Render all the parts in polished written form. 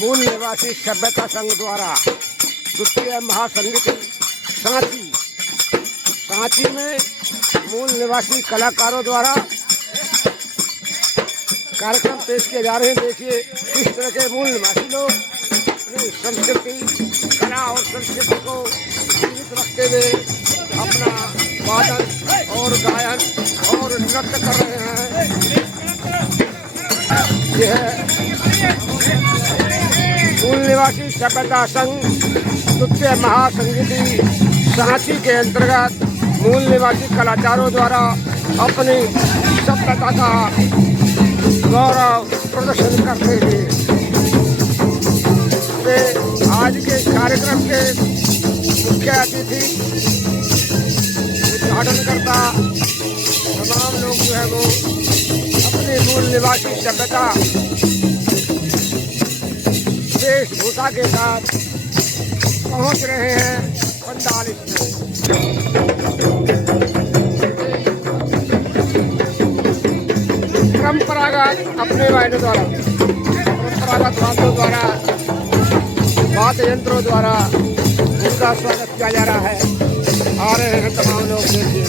मूल निवासी सभ्यता संघ द्वारा द्वितीय महासंगीत सांची में मूल निवासी कलाकारों द्वारा कार्यक्रम पेश किए जा रहे हैं। देखिए किस तरह के मूल निवासी लोग अपनी संस्कृति, कला और संस्कृति को जीवित रखते हुए अपना वादन और गायन और नृत्य कर रहे हैं। यह मूल निवासी सभ्यता संघ द्वितीय महासंगीत सांची के अंतर्गत मूल निवासी कलाकारों द्वारा अपनी सभ्यता का गौरव प्रदर्शन करते हैं। वे आज के कार्यक्रम के मुख्य अतिथि, उद्घाटनकर्ता तमाम लोग जो है वो अपने मूल निवासी सभ्यता वेशभूषा के साथ पहुंच रहे हैं पंडाल में। परंपरागत अपने वाद्यों द्वारा, परंपरागत वाद्यों द्वारा, वाद्य यंत्रों द्वारा उनका स्वागत किया जा रहा है। आ रहे हैं तमाम लोग। देखिए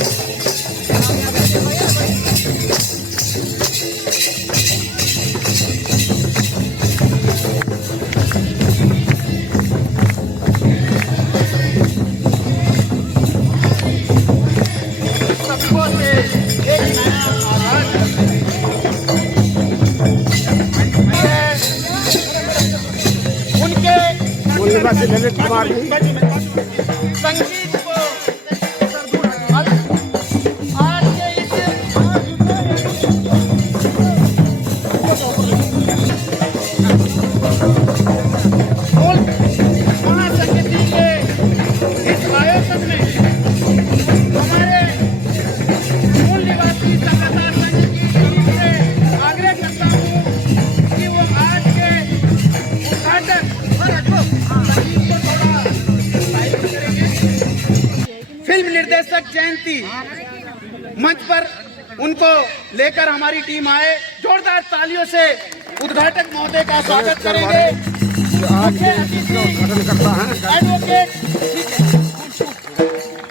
ललित कुमार जी संगीत को आज के इस महासंगीत के इस आयोजन में हमारे मूल निवासी सभ्यता संघ की टीम से आग्रह करता हूँ कि वो आज के उद्घाटन फिल्म निर्देशक जयंती मंच पर उनको लेकर हमारी टीम आए। जोरदार तालियों से उद्घाटक महोदय का स्वागत करेंगे। मुख्य अतिथि एडवोकेट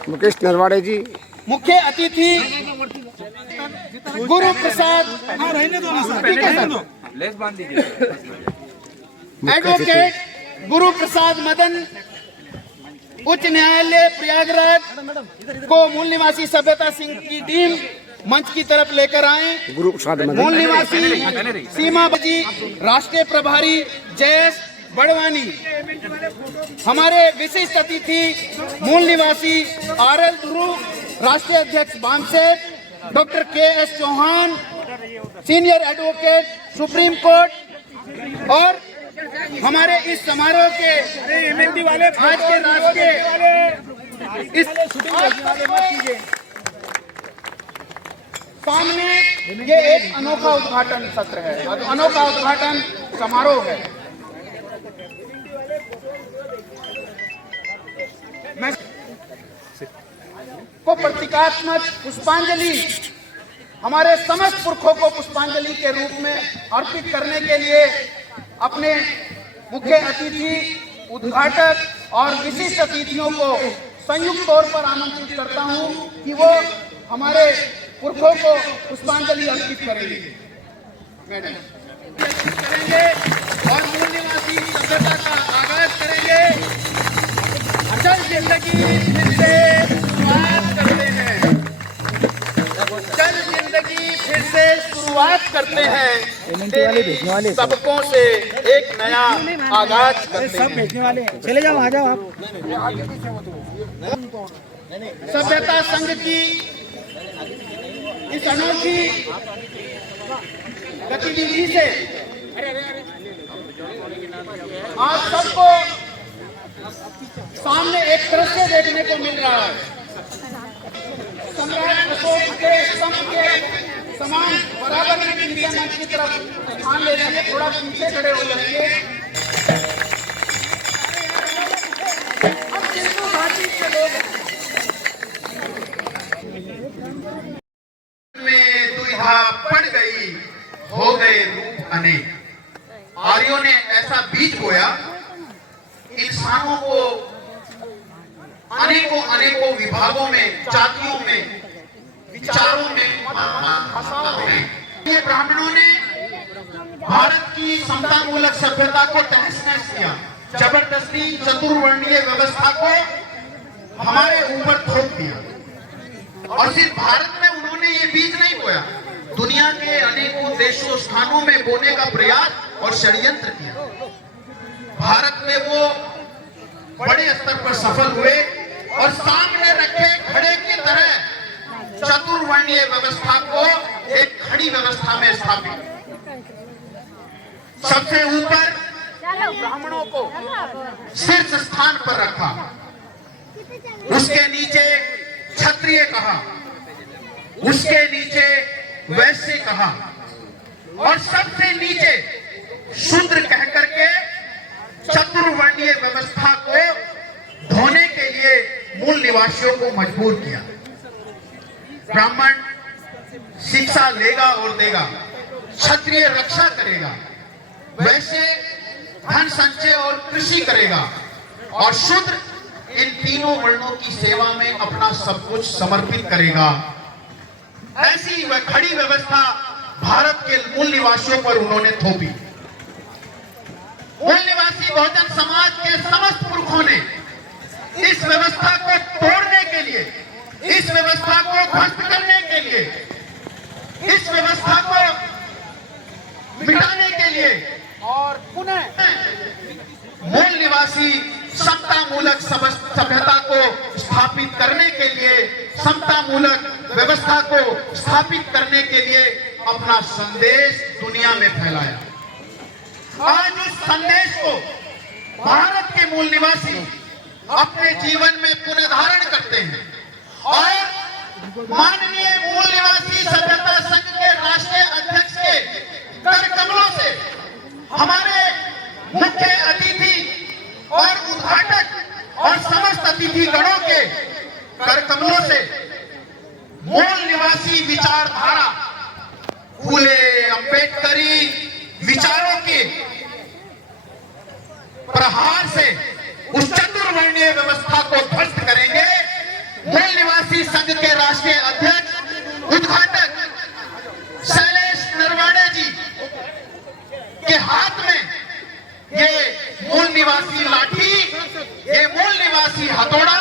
मुकेश नरवाड़े जी, मुख्य अतिथि गुरु प्रसाद, एडवोकेट गुरु प्रसाद मदन, उच्च न्यायालय प्रयागराज को मूल निवासी सभ्यता सिंह की टीम मंच की तरफ लेकर आए। गुरु प्रसाद मदन, मूल निवासी सीमा बजी, राष्ट्रीय प्रभारी जयेश बड़वानी, हमारे विशिष्ट अतिथि मूल निवासी RL ध्रुव, राष्ट्रीय अध्यक्ष BAMCEF, doctor KS Chauhan, senior advocate supreme court, और हमारे इस समारोह के आज के राष्ट्रीय इस सामने ये एक अनोखा उद्घाटन सत्र है, अनोखा उद्घाटन समारोह है। मैं को प्रतीकात्मक पुष्पांजलि, हमारे समस्त पुरखों को पुष्पांजलि के रूप में अर्पित करने के लिए अपने मुख्य अतिथि, उद्घाटक और विशिष्ट अतिथियों को संयुक्त तौर पर आमंत्रित करता हूं कि वो हमारे पुरखों को पुष्पांजलि अर्पित करेंगे। मैडम करेंगे और मूल निवासी सभ्यता का आगाज करेंगे। अचल जिंदगी फिर से शुरुआत करते हैं, अचल जिंदगी फिर से शुरुआत करते हैं, सबकों से एक नया आगाज करते हैं। भेजने वाले चले जाओ, आ जाओ आप। सभ्यता संघ की इस अनोखी गतिविधि से आज सबको सामने एक दृश्य देखने को मिल रहा है। सम्राट अशोक के स्तंभ के समान बराबर में मीडिया मंच की तरफ स्थान ले जाइए, थोड़ा पीछे खड़े हो जाइए। हम सिंधु घाटी के लोग में दुल्हा पड़ गई, हो गए रूप अनेक। आर्यों ने ऐसा बीज बोया, इंसानों को अनेकों अनेकों विभागों में, जातियों में, विचारों में, भाषाओं में, ये ब्राह्मणों ने भारत की समतामूलक सभ्यता को तहस नहस किया। जबरदस्ती चतुर्वर्णीय व्यवस्था को हमारे ऊपर थोप दिया। और सिर्फ भारत में उन्होंने ये बीज नहीं बोया, दुनिया के अनेकों देशों स्थानों में बोने का प्रयास और षड्यंत्र किया। भारत में वो बड़े स्तर पर सफल हुए और सामने रखे घड़े की तरह चतुर्वर्णीय व्यवस्था को एक खड़ी व्यवस्था में स्थापित, सबसे ऊपर ब्राह्मणों को शीर्ष स्थान पर रखा, उसके नीचे क्षत्रिय कहा, उसके नीचे वैश्य कहा और सबसे नीचे शूद्र कह करके चतुर्वर्णीय व्यवस्था को ढोने के लिए मूल निवासियों को मजबूर किया। ब्राह्मण शिक्षा लेगा और देगा, क्षत्रिय रक्षा करेगा, वैश्य धन संचय और कृषि करेगा और शूद्र इन तीनों वर्णों की सेवा में अपना सब कुछ समर्पित करेगा। ऐसी वह खड़ी व्यवस्था भारत के मूल निवासियों पर उन्होंने थोपी। मूल निवासी बहुजन समाज के समस्त पुरखों ने इस व्यवस्था को तोड़ने के लिए, इस व्यवस्था को ध्वस्त करने के लिए, इस व्यवस्था को मिटाने के लिए और पुनः मूल निवासी समतामूलक सभ्यता को स्थापित करने के लिए, समतामूलक व्यवस्था को स्थापित करने के लिए अपना संदेश दुनिया में फैलाया। आज इस संदेश को भारत के मूल निवासी अपने जीवन में पुनर्धारण करते हैं और माननीय मूल निवासी सभ्यता संघ के राष्ट्रीय अध्यक्ष के कर कमलों से हमारे मुख्य अतिथि और उद्घाटक और समस्त अतिथि गणों के कर कमलों से मूल निवासी विचारधारा, फूले अंबेडकरी विचारों के प्रहार से उस चतुर्वर्णीय व्यवस्था को ध्वस्त करेंगे। मूल निवासी संघ के राष्ट्रीय अध्यक्ष उद्घाटक शैलेश नरवाड़े जी के हाथ में ये मूल निवासी लाठी, ये मूल निवासी हथौड़ा,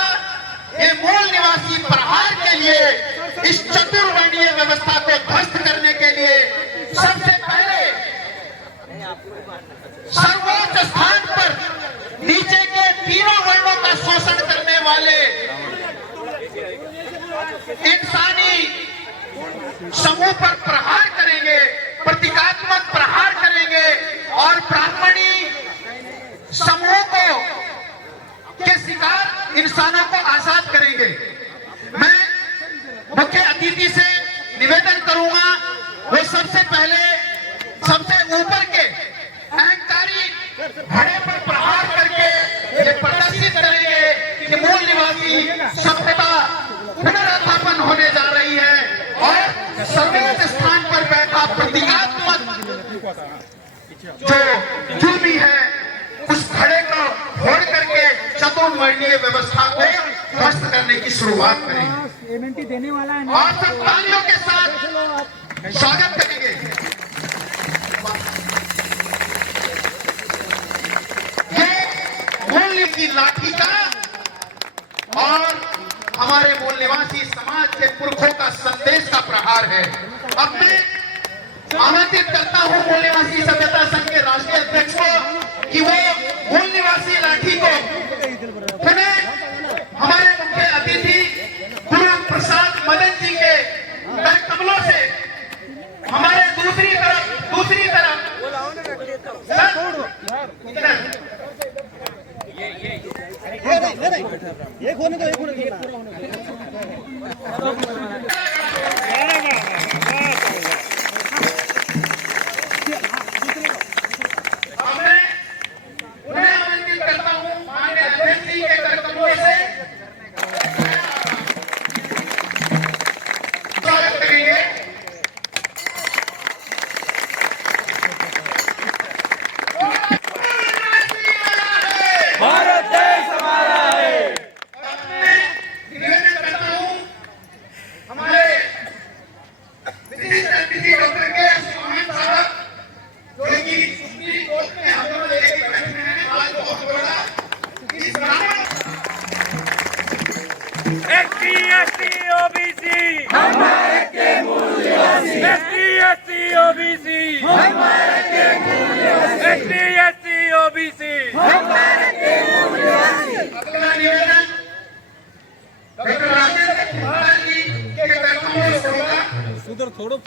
ये मूल निवासी प्रहार के लिए, इस चतुर्वर्णीय व्यवस्था को ध्वस्त करने के लिए सबसे पहले सर्वोच्च स्थान पर नीचे के तीनों वर्णों का शोषण करने वाले इंसानी समूह पर प्रहार करेंगे, प्रतीकात्मक प्रहार करेंगे और ब्राह्मणी समूह को के शिकार इंसानों को आजाद करेंगे। मैं मुख्य अतिथि से निवेदन करूंगा, वो सबसे पहले सबसे ऊपर के अहंकारी घड़े पर प्रहार करके ये प्रदर्शित करेंगे कि मूल निवासी सभ्यता पुनरुत्थापन होने जा रही है और सर्वोच्च स्थान पर बैठा प्रतीकात्मक जो भी है उस घड़े को फोड़ करके चतुर्वर्णीय व्यवस्था को ध्वस्त करने की शुरुआत करेंगे। देने वाला है और सब तालियों के साथ स्वागत करेंगे। ये मूल्य की लाठी का और हमारे मूल निवासी समाज के पुरखों का संदेश का प्रहार है। अब मैं आमंत्रित करता हूं मूल निवासी सभ्यता संघ के राष्ट्रीय अध्यक्ष को कि वो मूल निवासी लाठी को पुनः हमारे मुख्य अतिथि गुरु प्रसाद मदन जी के कर कमलों से हमारे दूसरी तरफ एक होने दो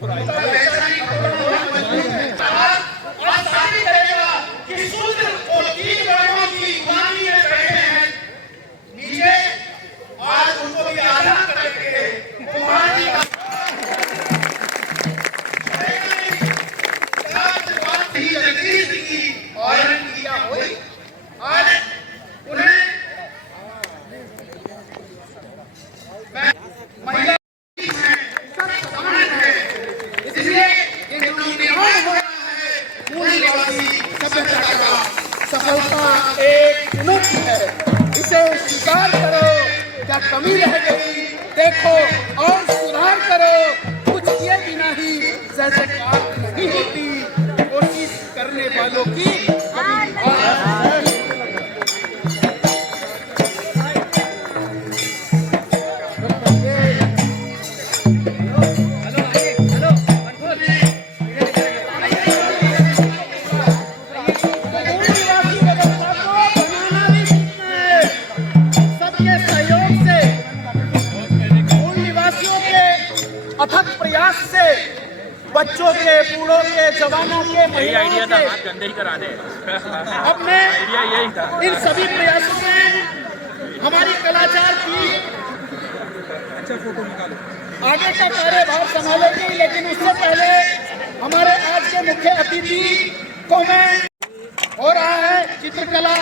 कि शूद्र और 3 वर्णों की गुलामी में बैठे हैं नीचे, आज उनको भी आजाद करके तुम्हारी जगदीश की और किया हुई आज उन्हें महिला इसलिए सभ्यता का सफलता एक विमुक्ति है, इसे स्वीकार करो। क्या कमी रह गई देखो और सुधार करो, कुछ किए बिना ही जैसे बात नहीं होती, कोशिश करने वालों की अथक प्रयास से बच्चों के, बूढ़ों के, जवानों के, महिलाओं के, अब मैं इन सभी प्रयासों में हमारी कलाकार की आगे का कार्यभार संभालेगी, लेकिन उससे पहले हमारे आज के मुख्य अतिथि को मैं हो रहा है चित्रकला